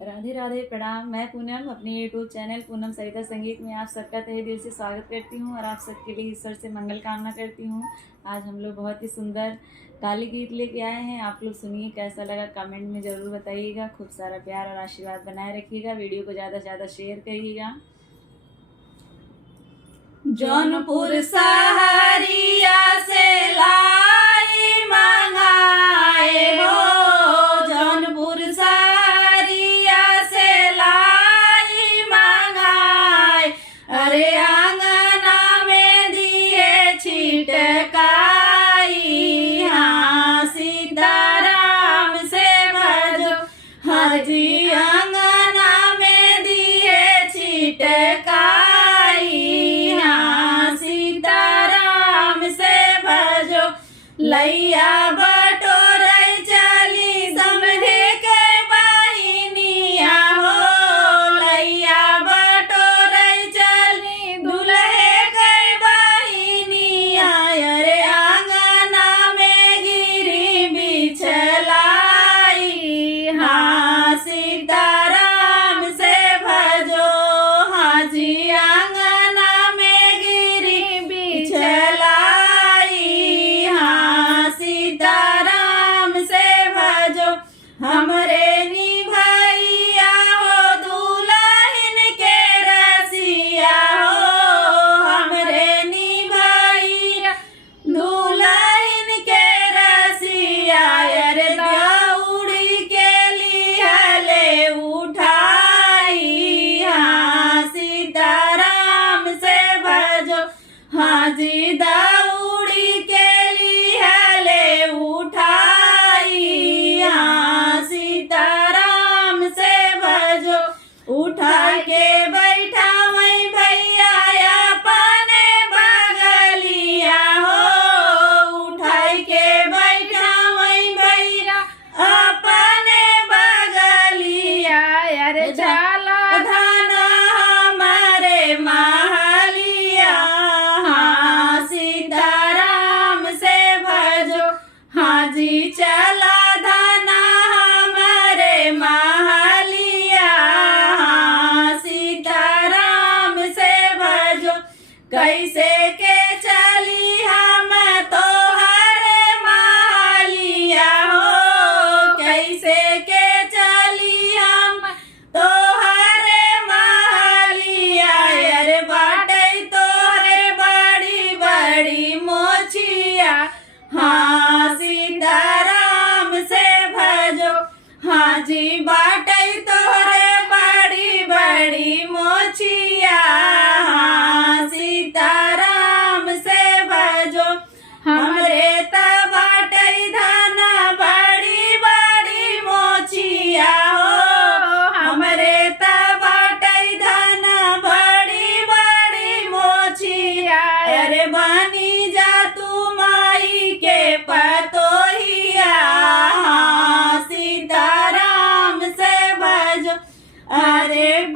राधे राधे, प्रणाम। मैं पूनम अपने यूट्यूब चैनल पूनम सरिता संगीत में आप सबका तहे दिल से स्वागत करती हूँ और आप सबके लिए ईश्वर से मंगल कामना करती हूँ। आज हम लोग बहुत ही सुंदर काली गीत लेके आए हैं। आप लोग सुनिए, कैसा लगा कमेंट में ज़रूर बताइएगा। खूब सारा प्यार और आशीर्वाद बनाए रखिएगा। वीडियो को ज़्यादा से ज़्यादा शेयर करिएगा। जौनपुर सहरिया से लाई मंगाए हो, जौनपुर सहरिया से लाई मंगाए। अरे आंगना में दिए छिटकाई, हाँ सीताराम से भजो। हर जी आंगना में दिए छिटकाई, लैया बटोरई चली समधे के बहिनिया हो, लैया बटोरई चली दुल्हे के बहिनिया। अरे आंगना में गिरी बिछलाई, हाँ सीताराम से भजो। हाँ जी आंगना में गिरी बिछलाई, हमरे निभैया हो दुल्हन के रसिया हो, हमरे निभैया दुल्हन के रसिया। अरे दौड़ी के लिहले उठाई, हाँ सीताराम से भजो। हाँ जी दौड़ी के लिहले उठाई, हाँ सीताराम से भजो। उठा के बैठा वही भैया अपने बगलिया हो, उठा के बैठा वही भैया अपने बगलिया। अरे झाला धाना हमारे महलिया, हाँ सीताराम से भजो। हाँ जी चला धाना हमारे महलिया, हाँ सीताराम से भजो। कैसे के चली हम तो हरे महलिया हो, कैसे के चली हम तो हरे महलिया। अरे बाटे तोहरे बड़ी बड़ी मोचिया, हाँ सीताराम से भजो। हाँ जी बाटे तोहरे बड़ी बड़ी मोचिया, हाँ सीताराम से भजो। हमरे त बाटे धाना बड़ी बड़ी मोचिया हो, हमरे त बाटे धाना बड़ी बड़ी मोचिया। अरे बनी जा तू माई के पतोहिया, हाँ सीताराम से भजो। अरे